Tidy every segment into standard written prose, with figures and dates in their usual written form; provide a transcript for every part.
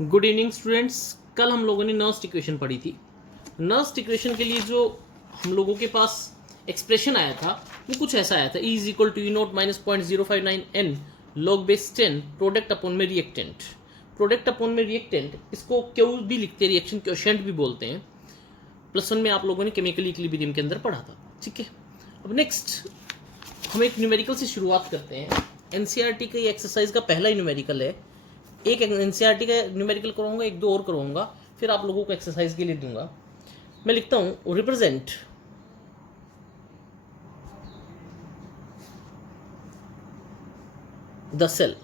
Good evening students. कल हम लोगों ने नर्स्ट इक्वेशन पढ़ी थी। नर्स्ट इक्वेशन के लिए जो हम लोगों के पास एक्सप्रेशन आया था वो कुछ ऐसा आया था, E is equal to E naught minus 0.059 n log base 10 product upon में रिएक्टेंट। प्रोडक्ट अपॉन में रिएक्टेंट, इसको क्यू भी लिखते हैं, रिएक्शन क्वोशिएंट भी बोलते हैं। +1 में आप लोगों ने केमिकल इक्विलिब्रियम के अंदर पढ़ा था। ठीक है, अब नेक्स्ट हम एक न्यूमेरिकल से शुरुआत करते हैं। एनसीईआरटी का ये एक्सरसाइज का पहला न्यूमेरिकल है। एक एनसीईआरटी का न्यूमेरिकल कराऊंगा, एक दो और कराऊंगा, फिर आप लोगों को एक्सरसाइज के लिए दूंगा। मैं लिखता हूं रिप्रेजेंट द सेल।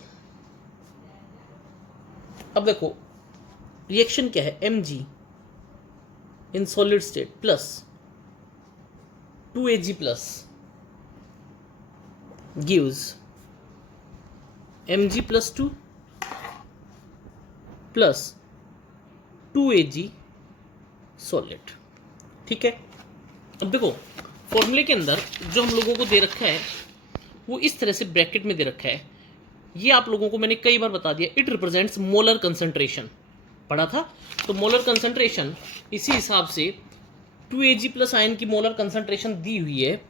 अब देखो रिएक्शन क्या है, Mg in solid state plus 2Ag plus gives Mg plus 2 plus 2Ag solid. ठीक है, अब देखो फॉर्मूले के अंदर जो हम लोगों को दे रखा है वो इस तरह से ब्रैकेट में दे रखा है। ये आप लोगों को मैंने कई बार बता दिया, इट रिप्रेजेंट्स मोलर कंसंट्रेशन पढ़ा था। तो मोलर कंसंट्रेशन इसी हिसाब से 2Ag प्लस आयन की मोलर कंसंट्रेशन दी हुई है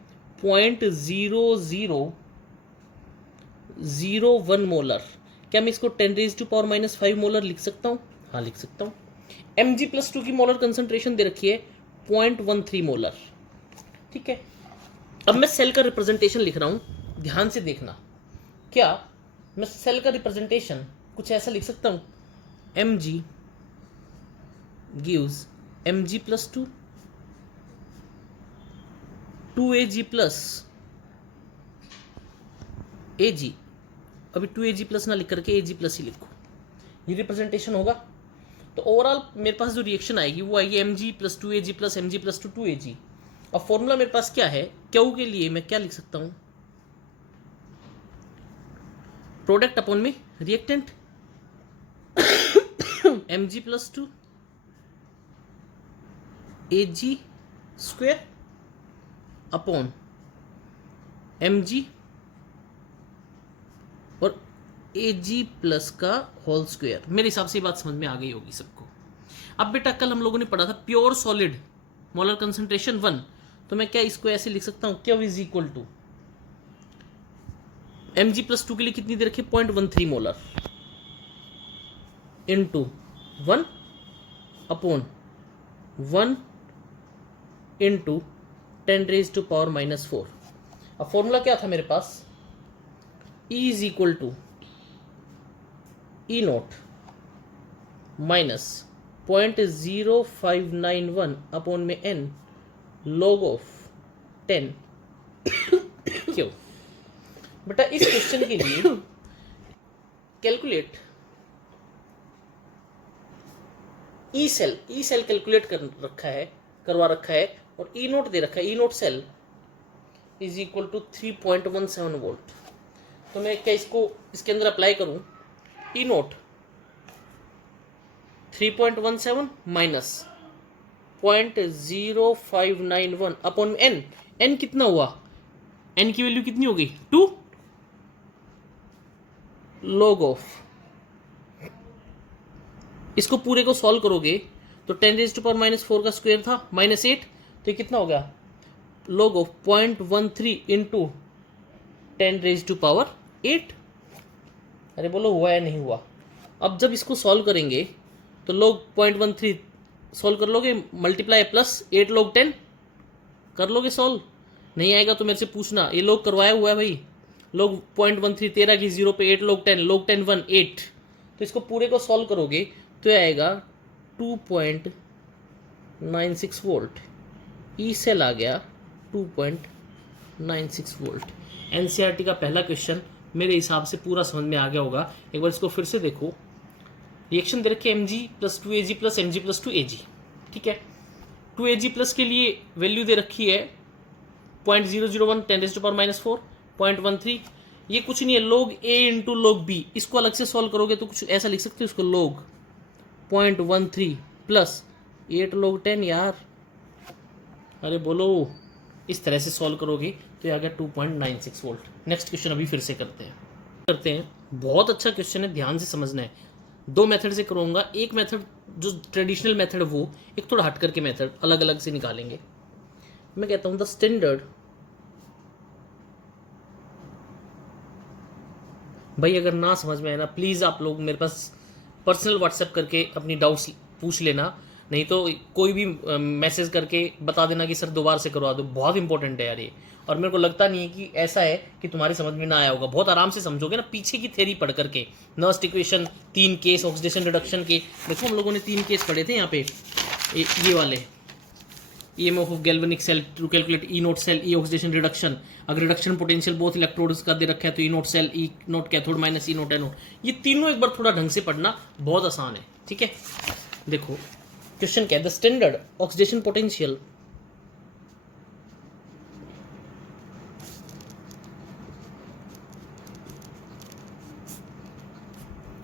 0.0001 मोलर। क्या मैं इसको 10⁻⁻5 मोलर लिख सकता हूँ? हाँ लिख सकता हूँ। Mg प्लस 2 की मोलर कंसंट्रेशन दे रखी है 0.13 मोलर। ठीक है, अब मैं सेल का रिप्रेजेंटेशन लिख रहा हूँ, ध्यान से देखना। क्या मैं सेल का रिप्रेजेंटेशन कुछ ऐसा लिख सकता हूँ, Mg gives Mg plus 2 2Ag plus Ag, अभी 2Ag प्लस ना लिख करके Ag प्लस ही लिखो, ये रिप्रेजेंटेशन होगा। तो ओवरऑल मेरे पास जो रिएक्शन आएगी वो आएगी Mg plus 2Ag plus Mg plus 2 2Ag। अब फॉर्मूला मेरे पास क्या है, क्यू के लिए मैं क्या लिख सकता हूं, प्रोडक्ट अपॉन में reactant Mg plus 2 Ag square upon Mg और Ag प्लस का होल स्क्वायर। मेरे हिसाब से ये बात समझ में आ गई होगी सबको। अब बेटा कल हम लोगों ने पढ़ा था प्योर सॉलिड मोलर कंसंट्रेशन 1, तो मैं क्या इसको ऐसे लिख सकता हूं, Q is equal to Mg plus 2 के लिए कितनी दे रखी है 0.13 मोलर इंटू 1 अपॉन 1 इंटू 10⁻⁻4। अब फॉर्मूला क्या था मेरे पास, E is equal to E naught minus 0.0591 upon में n log ऑफ 10 क्यों। बेटा इस क्वेश्चन के लिए कैलकुलेट ई सेल कैलकुलेट कर रखा है, करवा रखा है, और ई नोट दे रखा है, E naught cell is equal to 3.17 volt. तो मैं क्या इसको इसके अंदर अप्लाई करूं, E naught 3.17 minus 0.0591 upon n। n कितना हुआ, n की वैल्यू कितनी हो गई 2 log ऑफ, इसको पूरे को सॉल्व करोगे तो 10⁻⁻4 का स्क्वायर था -8, तो ये कितना हो गया log ऑफ 0.13 इंटू 10⁻8। अरे बोलो हुआ या नहीं हुआ। अब जब इसको सॉल्व करेंगे तो log 0.13 सॉल्व कर लोगे, मल्टीप्लाई प्लस 8 log 10 कर लोगे सॉल्व। नहीं आएगा तो मेरे से पूछना, ये लोग करवाया हुआ है भाई। log 0.13 13 की 0 पे 8 log 10 log 10 1 8, तो इसको पूरे को सॉल्व करोगे तो ये आएगा 2.96 वोल्ट। ई सेल आ गया 2.96 वोल्ट। एनसीईआरटी का पहला क्वेश्चन मेरे हिसाब से पूरा समझ में आ गया होगा। एक बार इसको फिर से देखो, रिएक्शन दे रखी है Mg plus 2Ag plus Mg plus 2Ag। ठीक है, 2Ag प्लस के लिए वैल्यू दे रखी है 0.001 10⁻⁻4 0.13। ये कुछ नहीं है, log A into log B। इसको अलग से सॉल्व करोगे तो कुछ ऐसा लिख सकते हो, इसको log 0.13 प्लस 8 log 10। यार अरे बोलो, इस तरह से सॉल्व करोगे तो ये आ गया 2.96 वोल्ट। नेक्स्ट क्वेश्चन अभी फिर से करते हैं। बहुत अच्छा क्वेश्चन है, ध्यान से समझना है। दो मेथड से करूँगा, एक मेथड जो ट्रेडिशनल मेथड है वो, एक थोड़ा हट करके मेथड अलग अलग से निकालेंगे। मैं कहता हूँ द स्टैंडर्ड, भाई अगर ना समझ में आए ना प्लीज़ आप लोग मेरे पास पर्सनल व्हाट्सएप करके अपनी डाउट्स पूछ लेना, नहीं तो कोई भी मैसेज करके बता देना कि सर दोबारा से करवा दो, बहुत इंपॉर्टेंट है यार ये। और मेरे को लगता नहीं है कि ऐसा है कि तुम्हारी समझ में ना आया होगा, बहुत आराम से समझोगे ना पीछे की थ्योरी पढ़ करके। Nernst equation 3 case oxidation reduction के, देखो हम लोगों ने 3 केस पढ़े थे यहाँ पे, ये वाले EMF of galvanic cell to calculate E naught cell E oxidation reduction. अगर रिडक्शन पोटेंशियल बोथ इलेक्ट्रोड्स का दे रखा है तो E naught cell E naught cathode minus E naught anode. ये तीनों एक बार थोड़ा ढंग से पढ़ना, बहुत आसान है, ठीक है। देखो क्वेश्चन क्या है, the standard oxidation potential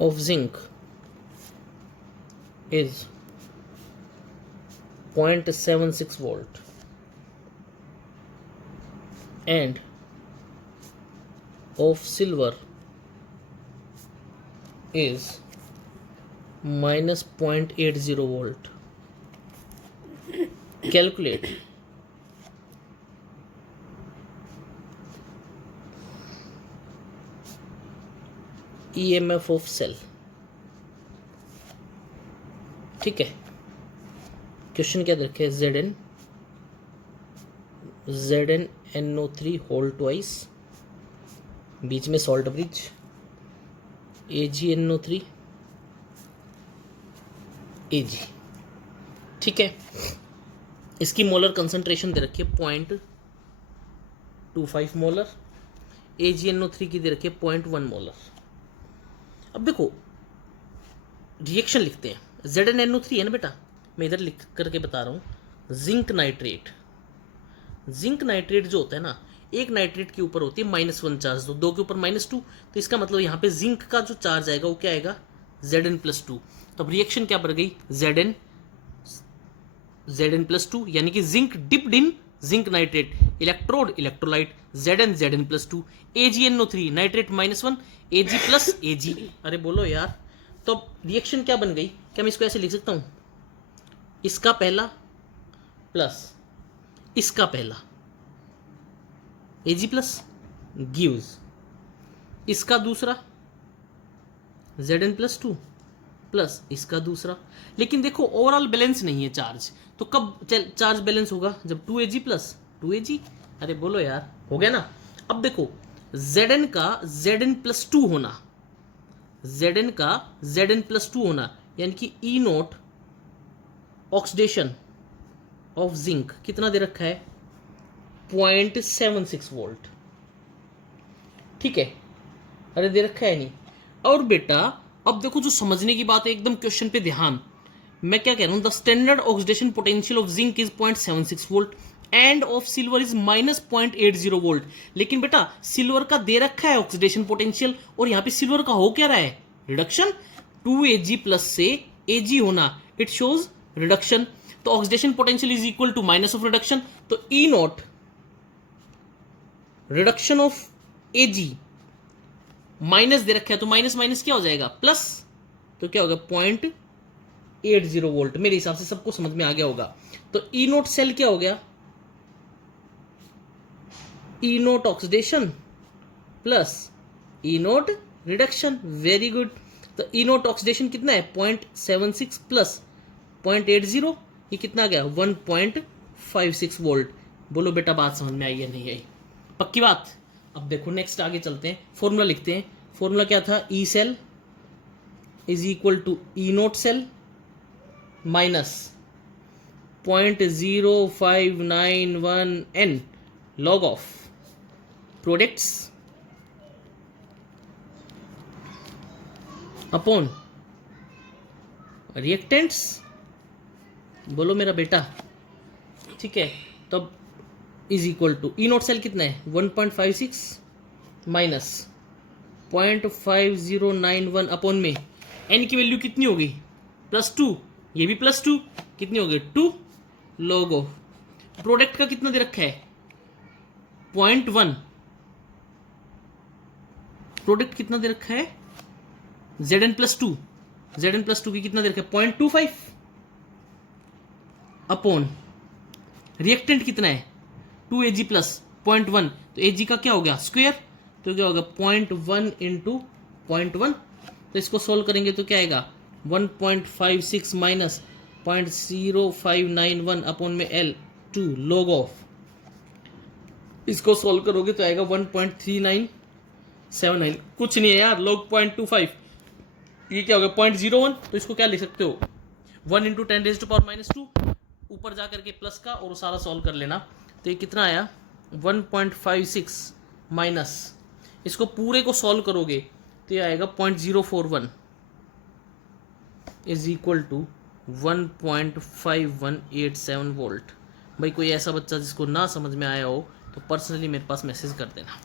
of zinc is 0.76 volt and of silver is minus 0.80 volt. Calculate EMF of cell, ठीक है। क्वेश्चन क्या रखे, ZnNO3 होल ट्वाइस, बीच में सॉल्ट ब्रिज, AgNO3 Ag, ठीक है। इसकी मोलर कंसंट्रेशन दे रखी है 0.25 मोलर, AgNO3 की दे रखी है 0.1 मोलर। अब देखो रिएक्शन लिखते हैं, ZnNO3 है ना बेटा, मैं इधर लिख करके बता रहा हूँ, जिंक नाइट्रेट। जिंक नाइट्रेट जो होता है ना, एक नाइट्रेट के ऊपर होती है -1 चार्ज, तो 2 के ऊपर -2, तो इसका मतलब यहाँ पे जिंक का जो चार्ज आएगा वो क्या आएगा, Zn+2। तो अब रिएक्शन क्या बढ़ गई, Zn+2, यानी कि zinc dipped in zinc nitrate, electrode electrolyte, Zn+2, AgNO3 nitrate -1, Ag plus Ag। अरे बोलो यार, तो रिएक्शन क्या बन गई, क्या मैं इसको ऐसे लिख सकता हूँ, इसका पहला प्लस इसका पहला Ag प्लस गिव्स इसका दूसरा Zn+2 प्लस इसका दूसरा। लेकिन देखो ओवरऑल बैलेंस नहीं है चार्ज, तो कब चार्ज बैलेंस होगा, जब 2Ag प्लस 2Ag। अरे बोलो यार, हो गया ना। अब देखो Zn का Zn+2 होना, Zn का Zn+2 होना, यानी कि E note oxidation of zinc कितना दे रखा है, 0.76 वोल्ट, ठीक है। अरे दे रखा है नहीं। और बेटा अब देखो जो समझने की बात है, एकदम क्वेश्चन पे ध्यान, मैं क्या कह रहा हूं, the standard oxidation potential of zinc is 0.76 volt end of silver is -0.80 volt. लेकिन बेटा सिल्वर का दे रखा है ऑक्सीडेशन पोटेंशियल, और यहां पे सिल्वर का हो क्या रहा है, रिडक्शन, 2Ag प्लस से Ag होना, इट शोज रिडक्शन। तो oxidation potential is equal to minus of reduction, तो E naught reduction of Ag minus दे रखा है, तो माइनस माइनस क्या हो जाएगा, प्लस, तो क्या होगा 0.80 वोल्ट। मेरे हिसाब से सबको समझ में आ गया होगा। तो ई नोट सेल क्या हो गया, ई नोट ऑक्सीडेशन प्लस ई नोट रिडक्शन, वेरी गुड। तो ई नोट ऑक्सीडेशन कितना है, 0.76 प्लस 0.80, ये कितना आ गया, 1.56 वोल्ट। बोलो बेटा बात समझ में आई या नहीं आई, पक्की बात। अब देखो नेक्स्ट आगे चलते हैं, फॉर्मूला लिखते हैं। फॉर्मूला क्या था, E cell is equal to E naught cell minus 0.0591 n log of products upon reactants. बोलो मेरा बेटा, ठीक है। तब is equal to E naught cell कितना है, 1.56 माइनस 0.5091 अपॉन में एन की वैल्यू कितनी होगी, +2, ये भी +2, कितनी हो गई 2 log ऑफ प्रोडक्ट का कितना दे रखा है, 0.1, प्रोडक्ट कितना दे रखा है, Zn+2 Zn+2 की कितना दे रखा है 0.25 अपॉन रिएक्टेंट कितना है 2Ag प्लस 0.1, तो Ag का क्या हो गया स्क्वायर, तो क्या होगा 0.1 इंटू 0.1, तो इसको सोल्व करेंगे तो क्या आएगा 1.56 माइनस 0.0591 अपॉन में L2 log ऑफ, इसको सोल्व करोगे तो आएगा 1.3979, कुछ नहीं है यार log 0.25, ये क्या हो गया 0.01, तो इसको क्या लिख सकते हो 1 इंटू 10⁻⁻², ऊपर जा करके प्लस का और सारा सॉल्व कर लेना, तो ये कितना आया 1.56 माइनस, इसको पूरे को सॉल्व करोगे तो ये आएगा 0.041 इज इक्वल टू 1.5187 वोल्ट। भाई कोई ऐसा बच्चा जिसको ना समझ में आया हो तो पर्सनली मेरे पास मैसेज कर देना,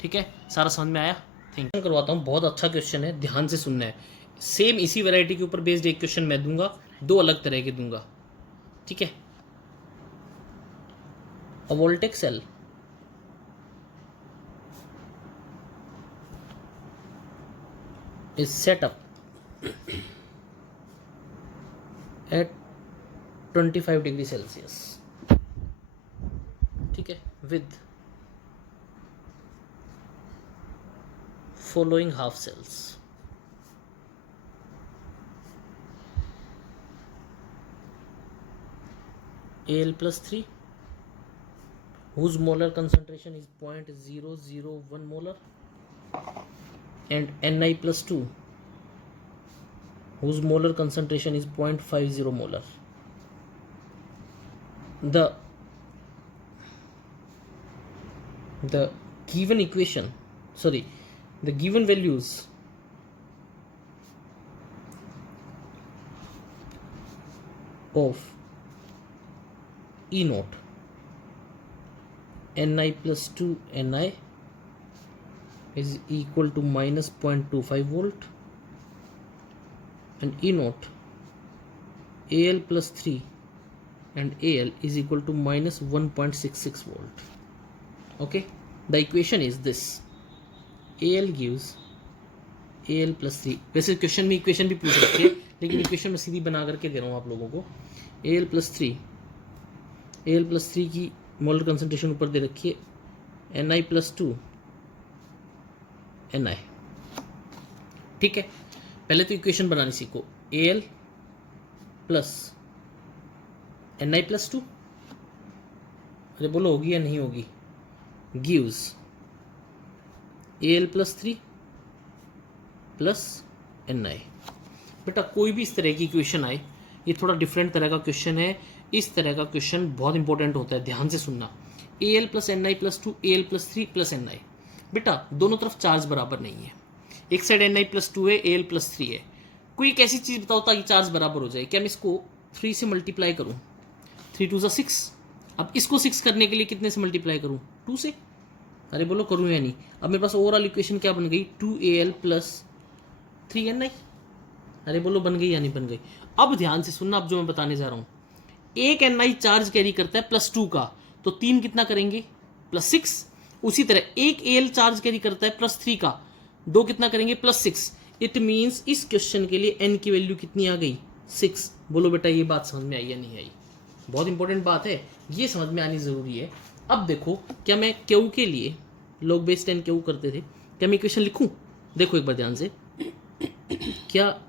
ठीक है। सारा समझ में आया, थैंक यू। करवाता हूँ, बहुत अच्छा क्वेश्चन है, ध्यान से सुनना है। सेम इसी वैरायटी के ऊपर बेस्ड एक क्वेश्चन मैं दूंगा, दो अलग तरह के दूंगा, ठीक है। A voltaic cell is set up at 25 degree Celsius, ठीक है, with following half cells. Al+3 whose molar concentration is 0.001 molar, and Ni+2 whose molar concentration is 0.50 molar. The given equation, sorry, the given values of E naught, Ni+2 Ni is equal to minus 0.25 volt, and E naught Al+3 and Al is equal to minus 1.66 volt. Okay, the equation is this. Al gives Al+3, वैसे question में equation भी पूछ सकते हैं, लेकिन equation में सीधी बना करके दे रहा हूँ आप लोगों को। Al+3 की मोलर कंसंट्रेशन ऊपर दे रखी है, Ni+2 Ni, ठीक है। पहले तो इक्वेशन बनानी सीखो, Al प्लस Ni+2, अरे बोलो होगी या नहीं होगी, गिव्स Al+3 प्लस Ni। बेटा कोई भी इस तरह की इक्वेशन आए, ये थोड़ा डिफरेंट तरह का क्वेश्चन है, इस तरह का क्वेश्चन बहुत इंपॉर्टेंट होता है, ध्यान से सुनना। Al plus Ni+2 Al+3 plus Ni, बेटा दोनों तरफ चार्ज बराबर नहीं है, एक साइड Ni+2 है, Al+3 है। कोई एक ऐसी चीज़ बताओ ताकि चार्ज बराबर हो जाए, क्या मैं इसको 3 से मल्टीप्लाई करूँ, 3 2 6, अब इसको 6 करने के लिए कितने से मल्टीप्लाई करूँ, 2 से, अरे बोलो करूँ या नहीं। अब मेरे पास ओवरऑल इक्वेशन क्या बन गई, 2Al प्लस 3Ni, अरे बोलो बन गई या नहीं बन गई। अब ध्यान से सुनना, अब जो मैं बताने जा रहा हूँ, एक Ni चार्ज कैरी करता है +2 का, तो 3 कितना करेंगे +6, उसी तरह एक Al चार्ज कैरी करता है +3 का, 2 कितना करेंगे +6। इट मीन्स इस क्वेश्चन के लिए n की वैल्यू कितनी आ गई 6। बोलो बेटा ये बात समझ में आई या नहीं आई, बहुत इंपॉर्टेंट बात है, ये समझ में आनी जरूरी है। अब देखो, क्या मैं Q के लिए log base 10 Q करते थे, क्या मैं इक्वेशन लिखूं, देखो एक बार ध्यान से, क्या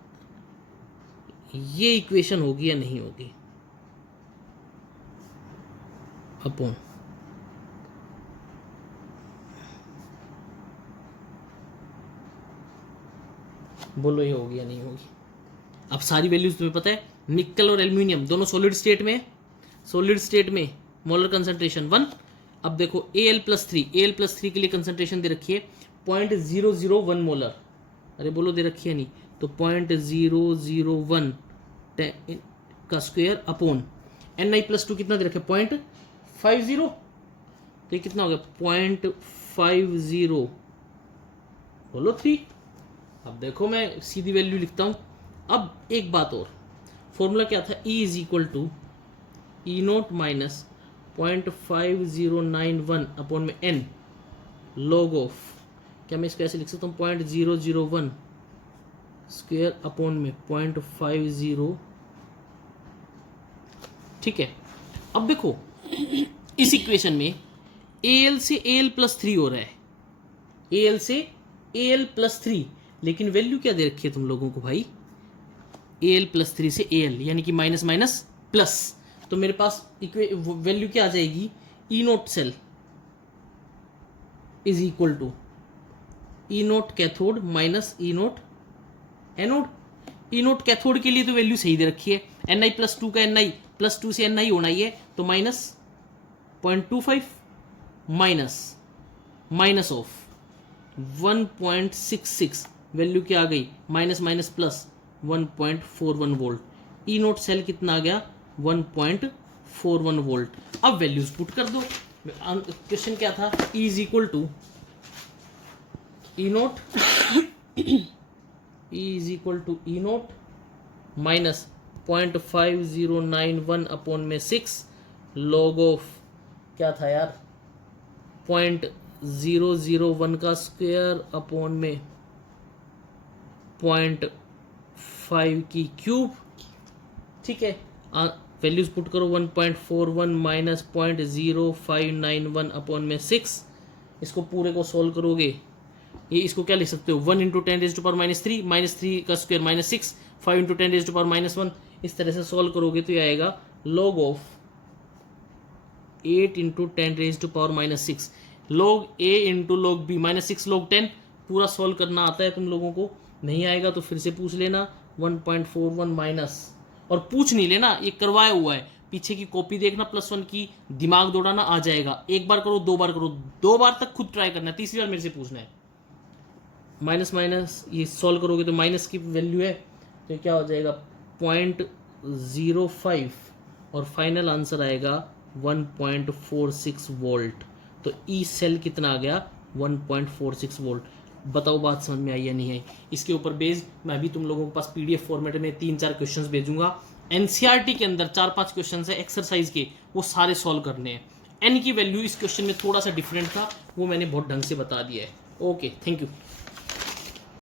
ये इक्वेशन होगी या नहीं होगी, अपॉन बोलो ये होगी या नहीं होगी। अब सारी वैल्यूज तुम्हें पता है, निकल और एल्यूमिनियम दोनों सॉलिड स्टेट में, सॉलिड स्टेट में मोलर कंसंट्रेशन 1। अब देखो Al+3 के लिए कंसंट्रेशन दे रखी है 0.001 मोलर, अरे बोलो दे रखी है नहीं, तो 0.001 का स्क्वायर अपॉन Ni+2 कितना दे रखा है 0.50, तो ये कितना हो गया 0.50, बोलो 3। अब देखो मैं सीधी वैल्यू लिखता हूँ। अब एक बात और, फॉर्मूला क्या था, E is equal to E0 minus 0.5091 upon में N log ऑफ, क्या मैं इसको ऐसे लिख सकता हूँ 0.001 स्क्वायर अपॉन में 0.50, ठीक है। अब देखो इस इक्वेशन में AL से AL प्लस 3 हो रहा है, AL से AL प्लस 3, लेकिन वैल्यू क्या दे रखी है तुम लोगों को भाई, AL प्लस 3 से AL, यानी कि माइनस माइनस प्लस, तो मेरे पास वैल्यू क्या आ जाएगी, E naught cell is equal to E naught cathode minus E naught anode. E naught cathode के लिए तो वैल्यू सही दे रखी है, Ni प्लस 2 का Ni प्लस 2 से Ni होना ही है, तो माइनस 0.25 माइनस ऑफ 1.66, वैल्यू क्या आ गई, माइनस माइनस प्लस 1.41 वोल्ट। ई नोट सेल कितना आ गया, 1.41 वोल्ट। अब वैल्यूज पुट कर दो। क्वेश्चन क्या था, E is equal to E naught, E is equal to E naught minus 0.5091 upon में 6 लॉग ऑफ क्या था यार, 0.001 का स्क्वायर अपॉन में 0.5 की क्यूब, ठीक है। वैल्यूज पुट करो, 1.41 माइनस 0.0591 अपॉन में 6, इसको पूरे को सॉल्व करोगे, ये इसको क्या लिख सकते हो, 1 इंटू 10 रेज़ टू पावर -3, -3 का square -6, 5 into 10 raise to power -1, इस तरह से सॉल्व करोगे तो ये आएगा log of 8 into 10 raise to power -6, log A into log B -6 log 10। पूरा सॉल्व करना आता है तुम लोगों को, नहीं आएगा तो फिर से पूछ लेना, 1.41 माइनस, और पूछ नहीं लेना, ये करवाया हुआ है, पीछे की कॉपी देखना +1 की, दिमाग दौड़ाना, आ जाएगा। एक बार करो, 2 बार करो, 2 बार तक खुद ट्राई करना है, तीसरी बार मेरे से पूछना है। माइनस माइनस ये सॉल्व करोगे तो माइनस की वैल्यू है, तो क्या हो जाएगा 0.05, और फाइनल आंसर आएगा 1.46 वोल्ट। तो ई सेल कितना आ गया, 1.46 वोल्ट। बताओ बात समझ में आई या नहीं आई। इसके ऊपर बेस्ड मैं भी तुम लोगों के पास PDF फॉर्मेट में 3-4 क्वेश्चंस भेजूंगा। NCERT के अंदर 4-5 क्वेश्चंस है एक्सरसाइज के, वो सारे सॉल्व करने हैं। एन की वैल्यू इस क्वेश्चन में थोड़ा सा डिफरेंट था, वो मैंने बहुत ढंग से बता दिया है। Okay, thank you.